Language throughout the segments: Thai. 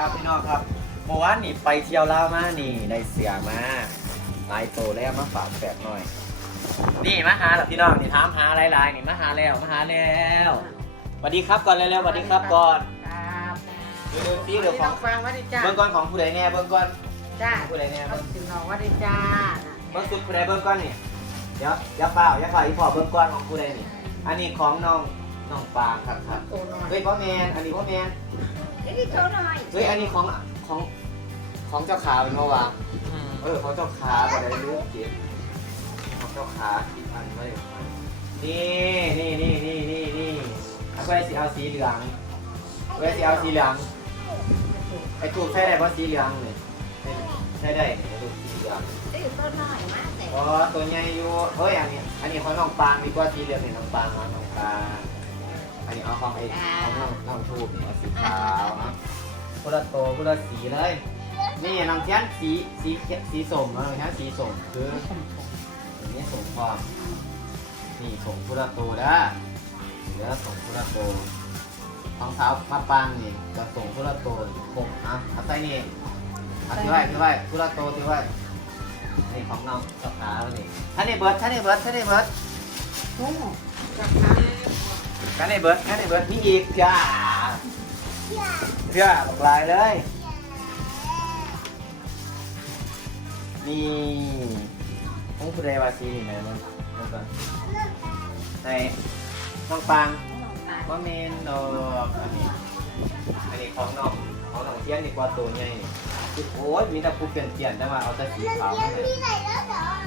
ครับพี่น้องครับเมื่อวานนี่ไปเที่ยวลาวมานี่ได้เสียมาหลายโตแล้วมาฝากแฝดหน่อย นี่มาหาแล้วพี่น้องนี่ถามหาหลายๆนี่มาหาแล้วมาหาแล้วสวัสดีครับก่อนเร็วๆสวัสดีครับก่อนครับเร็วๆสิเดี๋ยวขต้อองงฟังว่าดิจ้าเบิ้งก่อนของผู้ใดแน่เบิ้งก่อนจ้าผู้ใดแน่ต้อเบิ้งงถึงน้องว่าดิจ้าเบิ้งสุดผู้ใดเบิ้งก่อนนี่เดี๋ยวอย่าเปล่าอย่าเปล่าอีพอเบิ้งก่อนของผู้ใดนี่ อันนี้ของน้อง น้องปางครับครับโตหน่อยเฮ้ยพ่อแมนอันนี้พ่อแมนไอ้ที่โตหน่อยเฮ้ยอันนี้ของของของเจ้าขาเป็นเมื่อวานเออเขาเจ้าขาบ่ได้รู้เจ็บเขาเจ้าขาสีพันไว้นี่นี่นี่นี่นี่นี่เอาไปสีเอาสีเหลืองเอาไปสีเอาสีเหลืองไอ้ถูกใช้ได้เพราะสีเหลืองเลยใช้ได้เนี่ยถูกสีเหลืองไอ้โตหน่อยมากแต่เพราะตัวใหญ่อยู่เฮ้ยอันนี้อันนี้ของน้องปางดีกว่าสีเหลืองเนี่ยน้องปางเอาน้องปาง อันนี้เอาของไอ้ของน้องน้องทูบเนี่ยเอาสีขาวนะคนละโตวคนละสีเลย นี่น้องเทียนสีสีเขียวสีส้มนะน้องเทียนสีส้มคืออย่างนี้ส่งความนี่ส่งพุระโตนะเหลือส่งพุระโตท้องเท้ามาปังนี่จะส่งพุระโตคงอะเอาใส่นี่เอาถือไว้ถือไว้พุระโตถือไว้นี่ของน้องสาขาแล้วนี่ท่านนี่เบิร์ดท่านนี่เบิร์ดท่านนี่เบิร์ด โอ้จับท่า นนี่เบิร์ดท่านนี่เบิร์ดนี่อีกจ้าเพื่อบอกลายเลย นี่ต้องคุณเรวาซีนี่นะมันมันก่อนในน้องปางว่าเมนดอกอันนี้อันนี้ของน้องของน้องเทียนดีกว่าตัวใหญ่โอ้ยมีแต่ผู้เปลี่ยนเปลี่ยนแต่ว่าเอาแต่สีขาว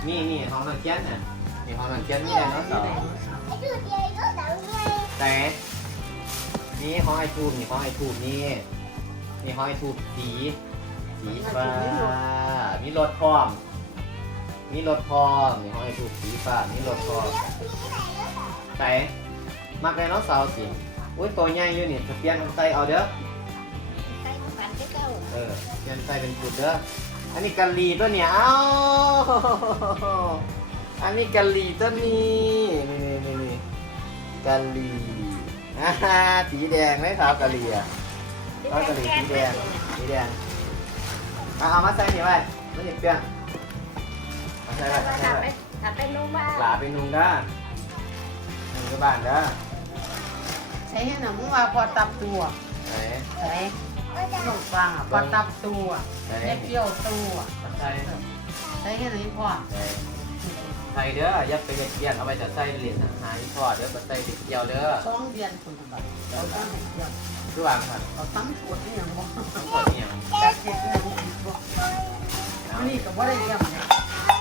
นี่นี่ของน้องเทียนน่ะนี่ของน้องเทียนนี่ไดโนเสาร์ แต่นี่ของไอทูบนี่ของไอทูบนี่นี่ของไอทูบสี สีฟ้ามีรถพร้อม มีรถพร้อมมีห้อยถูกสีฟ้ามีรถพร้อมแต่มาไดโนเสาร์สิอุ้ยตัวใหญ่อยู่นี่จะเปลี่ยนใส่เอาเด้อเออเปลี่ยนใส่เป็นจุดเด้ออันนี้กะหรี่ตัวเนี่ยเอ้าอันนี้กะหรี่ตัวนี้นนี่นี่นี่ กะหรี่อ่าฮะสีแดงไหมครับกะหรี่อะเอากะหรี่สีแดงสีแดงเอาเอามาใส่นี่ไว้ไม่เห็นเปลี่ยนมาใส่ไว้มาใส่ถัดไว้ไปถัดไปนุ่มมากหลาไปนุงเด้อนุงกับบ้านเด้อใช้ให้หนังว่าพอตับตัวไหนใช่ขนมปังอะพอตับตัวไหนเล็กเกี่ยวตัวใส่ใช้ให้หนังพ่อ ไหนใส่เด้ออย่าไปเด็ดเกี่ยนเอาไปจะใส่เหรียญหาที่พ่อเด้อไปใส่เด็ดเกี่ยวเด้อสองเดือนคนละบาทเราต้งเกี่ยวคือวางค่ะเราตั้งขวดนี่ยังบ่ต้องกดนี่ยังจัดเก็บยังบ่อันนี้ก็บ่ได้เยี่ยมเนี่ย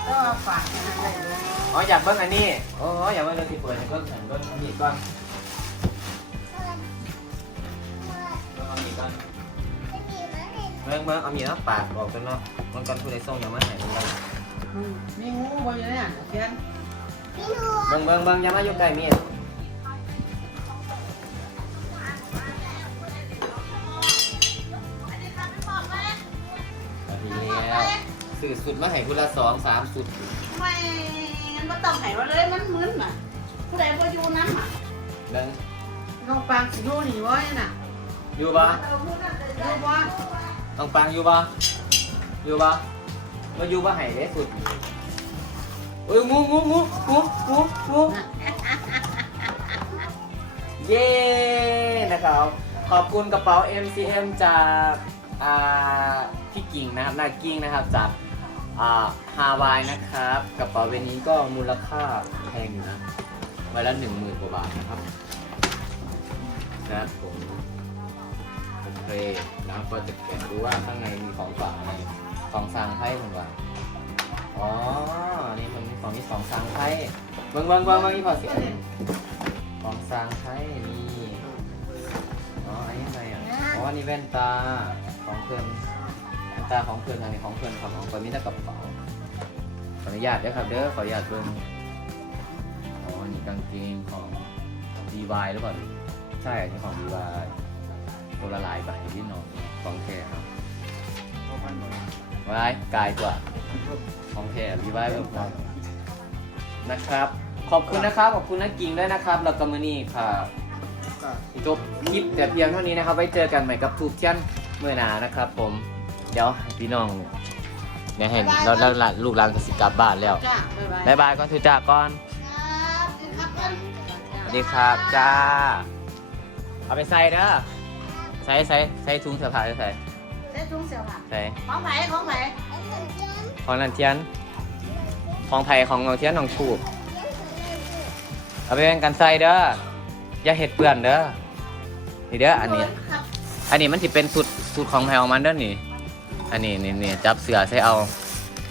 แต่ว่าฝากกันได้เลยอ๋ออยากเบิ้งอันนี้โอ้อยากเบิ้งเลยที่เปิดให้เบิ้งฉันเบิ้งอันนี้ก่อนเบิ้งเอามีก่อนเบิ้งเบิ้งเอามีน้ำปากบอกกันเนาะมันก่อนผู้ใดส่งอยังมาให้เบิ้ง มีงูบ่อยู่เนี่ยเพียนเบิ้งเบิ้งเบิ้งอย่ามาอยู่ใกล้มีดอันนี้แล้วสื่อสุดมาให้ผู้ละสองสามสุดไม่งั้นว่าต้องให้ว่าเลยมันมึนอะผู้ใดบ่อยู่น้ำอะเบิ้งน้องปังสิอยู่นี่บ่น่ะอยู่ปะอยู่บ่ต้องปังอยู่ปะอยู่ปะ มาอยู่ปะให้ได้สุดเอ้ยงูงูงูงูงูงูเย้นะครับ ขอบคุณกระเป๋า MCM จากอ่าพี่กิ่งนะครับนากิ่งนะครับจากอ่าฮาวายนะครับ กระเป๋าใบนี้ก็มูลค่าแพงอยู่นะใบละหนึ่งหมื่นกว่าบาทนะครับนะครับผมโอเคแล้วก็จะเก็บดูว่าข้างในมีของฝากอะไร ของสังไพ่เหมือนกันอ๋อ นี่มันมีของมีของสังไพ่เบิ้งเบิ้งเบิ้งเบิ้งนี่พอเสียของสังไพ่นี่อ๋ออันนี้อะไรอะอ๋อนนี้แว่นตาของเพื่อนแว่นตาของเพื่อนอันนี้ของเพื่อนครับของเพื่อนมีแต่กระเป๋าขออนุญาตเด้อครับเด้อขออนุญาตเบิ้งอ๋อนนี้กางเกงของ DY หรือเปล่าใช่อันนี้ของ DY ตัวละลายใบที่นอนของแท้ครับ ไว้กายกว่าของแท้รีไว้แบบนั้นนะครับ ขอบคุณนะครับ ขอบคุณนักกิ่งด้วยนะครับ แล้วก็มือนี้ค่ะจบคลิปแต่เพียงเท่านี้นะครับ ไว้เจอกันใหม่กับทูบเช่นมื่อหนานะครับ ผม เดี๋ยวให้พี่น้องเนี่ยเห็นแล้วแล้วแล้วลูกหลานก็สิกลับบ้านแล้วจ้าบ๊ายบายบายบายก่อนทุจ้าก่อนครับกินครับเพิ่นสวัสดีครับจ้า เอาไปใส่เด้อใส่ใส่ใส่ถุงเสื้อผ้าใส่ ได้ทุ่งเสียวค่ะใส่ของไผของไผของนันเทียน ของไผ่ของน้องเทียนน้องชูบเอาไปแบ่งกันใส่เด้อ อย่าเห็ดเปื้อนเด้อ นี่เด้ออันนี้ครับอันนี้มันสิเป็นสูตรสูตรของไผ่ของมันเด้อนี่ อันนี้นี่นี่จับเสือใส่เอา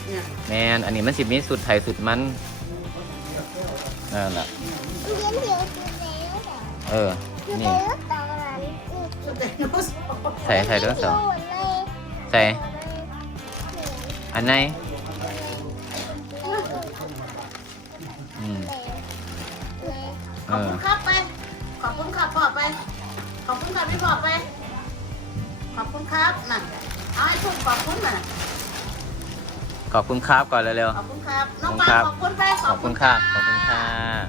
เนี่ยแมนอันนี้มันสิมีสูตรไทยสูตรมันนั่นแหละเออ นี่สุดเด็ดนุสใส่ใส่เด้อเสือ ใส่อันไหนอืมขเออบอคุณครับไป ขอบคุณครับพ่อไป ขอบคุณครับพี่พ่อไป ขอบคุณครับน่ะเอาให้ทุกขอบคุณน่ะ ขอบคุณครับก่อนเร็ว ขอบคุณครับ น้องขอบคุณครับปาขอบคุณไปๆขอบคุณค่ะขอบคุณค่ะ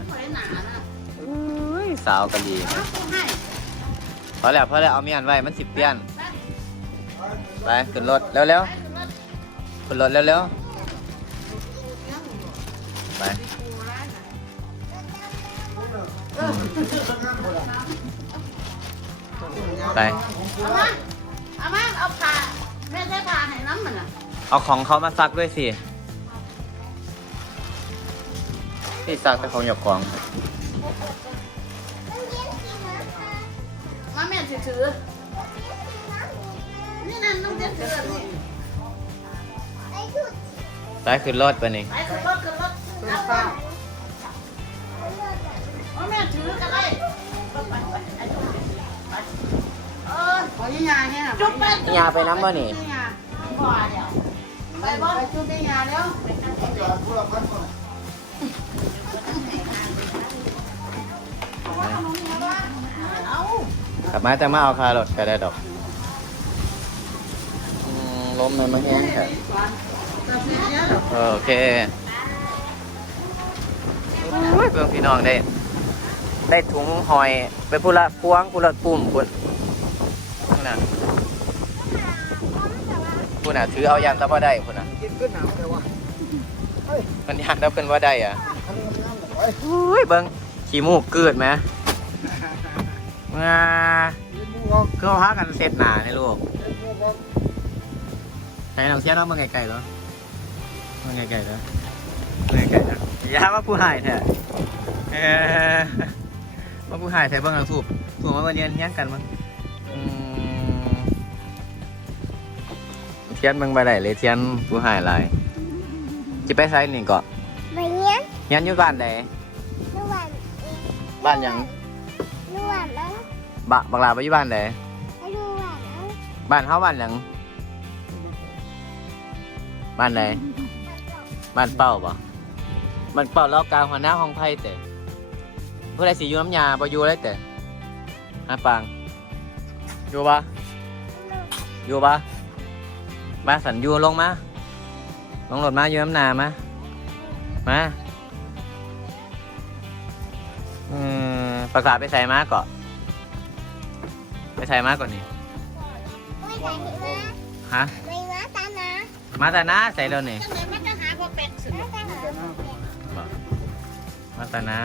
ไม่ได้หนานะอุ้ยสาวกันดี เอาคุณให้ พอแล้วพอแล้วเอาเมียนไว้มันสิเปลี่ยน ไปไปขึ้นรถเร็วเร็วไปขึ้นรถๆขึ้นรถเร็วเร็วๆไปอืมไปเอามาเอามาเอาผ้าแม่ใช้ผ้าให้น้ำมันอะเอาของเขามาซักด้วยสิพี่ซักแต่ของหยกของมาแม่ถือถือ นี่นั่นน้องเจ็ดถือนี่ไปขึ้นรถไปนี่ไปขึ้นรถขึ้นรถเอาไปเอาแม่ถือกันเลยไปไปไปไอ้จุ๊บไปเออขอยี่ยาเนี่ยจุ๊บไปจุ๊บยาไปน้ำบ่นี่ยี่ยาบ่เดี๋ยวไปบ่ไปจุ๊บยี่ยาแล้วเอากลับมาจะมาเอาคารถก็ได้ดอกอื มล้มเลยมาแห้งค่ะโอเคเพื่อนพี่น้องได้ ได้ถุงหอยไปพูละพวงพูละปุ่มพูนพูนน่ะพูนน่ะถือเอายันตะบ่าได้พูนน่ะกินขึ้นหนาวเลยวะมันยันตะเป็นว่าได้อะอุ้ยเบิ้งขี้มูกเกิดไหมงาก็พากันเสร็จหนาให้ลูก ใส่หนังเสียเนาะมึงไกลๆเหรอมึงไกลๆเหรอมึงไกลๆนะอย่าว่าผู้หายแท้เออว่าผู้หายแท้เบิ่งเอาถูกถูกมาวันเรียนเฮี้ยงกันมั้งอืมเทียนมึงไปไหนเลยเทียนผู้หายหลายจะไปไซนี่เกาะไปเนี้ยเฮี้ยนอยู่บ้านใดนวดบ้านหยังนวดแล้วบะบักลาไปอยู่บ้านใดนวดแล้วบ้านเฮาบ้านหยัง บ้านใดบ้านเป้าบ่บ้านเป้าแล้วกลางหัวหน้าห้องไผ่แต่ผู้ใดสิอยู่น้ำยาบ่อยู่เลยแต่ฮะปางอยู่ปะอยู่ปะมาสันอยู่ลงมาลงรถมาอยู่น้ำนามามาอืมประกาศไปใส่มาเกาะไปใส่มาก่อนนี่ มาแต่นะใส่แล้วนี่จังไหนมันจะหาพอเป็ดสุดไม่ใส่หิมะมาแต่นะ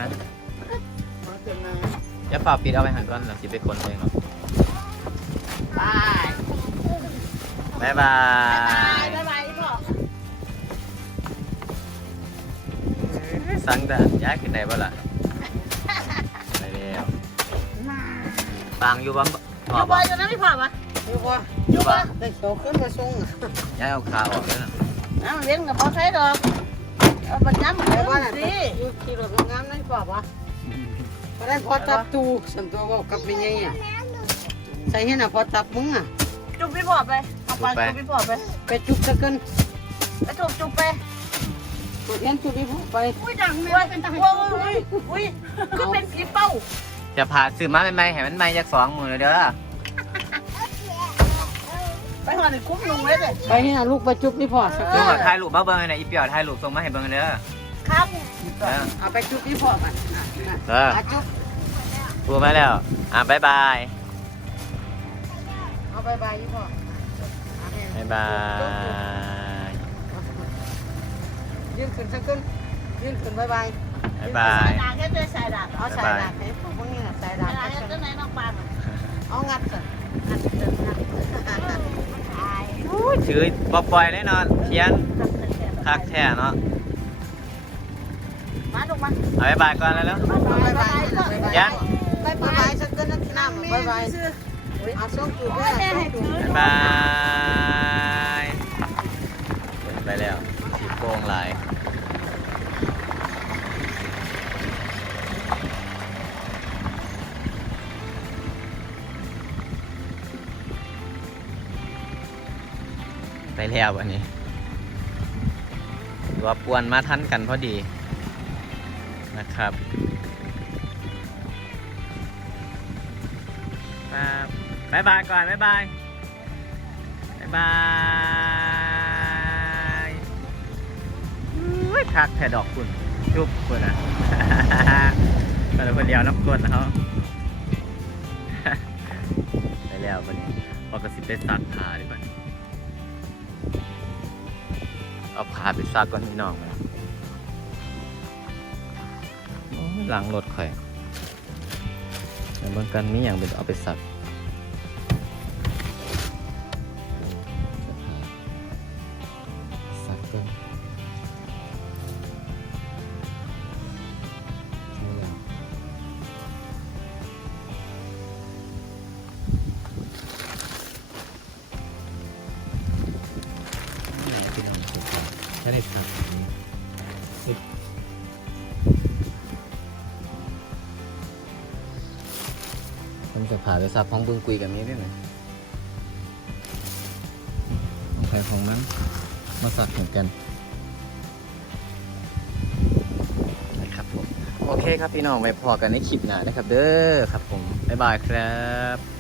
อย่าฝ่าปิดเอาไปหันก่อนเราสิไปคนเองหรอกไปบ๊ายบาบ๊ายบายยบ๊ายบายพ่อสั่งแต่ย้ายขึ้นไหนบ่ล่ะไปแล้วปางอยู่บ้างพออยู่บ่บ่อยู่นะพี่พ่อปะ อยู่บ่อยู่บ่เด็กโตขึ้นมาส่งย้ายเอาขาออกแล้วนะน้ำเลี้ยงกับพ่อใช้ดอกเอาประจำแต่เดี๋ยวว่าว่าน่ะสิอยู่ขี่รถงามนั่นกว่าปะเพราะนั้นพอตับตูสันตัวบอกกับเป็นยังไงใส่เห็นอะพอตับมึงอะจุบพี่พ่อไปเอาไปจุบพี่พ่อไปไปจุกตะกันไปจุบจุบไปกดเห็นจุกที่ไปอุ้ยดังเลยเป็นทหารอุ้ยอุ้ยก็เป็นผีเป้าจะผ่าซื้อมาใหม่ๆให้มันใหม่จากสองมือเด้อ ไปหาในคุ้มลุงไว้เลยไปเห็นอะลูกไปจุกที่พ่อสักลุงอะถ่ายรูปมาเบิ่งให้หน่อยอีเปียวถ่ายรูปส่งมาให้เบิ่งเด้อครับเด้อเอาไปจุกที่พ่อกันเอออาจุกพูดมาแล้ว อะบ๊ายบาย เอาบายบายที่พ่อบบายยืนขึ้นสักขึ้นยืนขึ้นบายบายบายบายใส่ดากแค่เจอใส่ดากเอาใส่ดาบให้พวกนี้น่ะใส่ใส่ดาบดากให้แค่ฉันเจอไหนน้องปานเอางัดสิงัดสิงัด ถือปอปล่อยเลยเนาะเทียนคักแท้เนาะมาลูกมาเอาบายบายก่อนแล้วเนาะบายบายบายบายยังบายบายสักขึ้นนั่นน้ำบายบายเอาส่งจูบด้วยส่งจูบบ๊ายบายไปแล้วสีโป่งหลาย ไปแล้ววันนี้ถือว่าปวนมาทันกันพอดีนะครับบายบายก่อนบายบายบายบายอุ้ยคักแผ่ดอกคุณจุ๊บคุณอะมาแล้วคนเดียวน้ำกลนเขาไปแล้ววันนี้ปกติไปซักผ้าดีกว่า เอาขาไปซักก่อนพี่น้องนะโอ้ยหลังรถข่อยแล้วเบางกันมีอย่างเป็นเอาไปซัก ผมจะผ่าไปซับห้องบึงกุยกับนี้ด้ไหมของใครของมันมาสักเหมือนกันนะครับผม โอเคครับพี่น้องไว้พอกันในคลิปหน้านะครับ เด้อครับผม บ๊ายบายครับ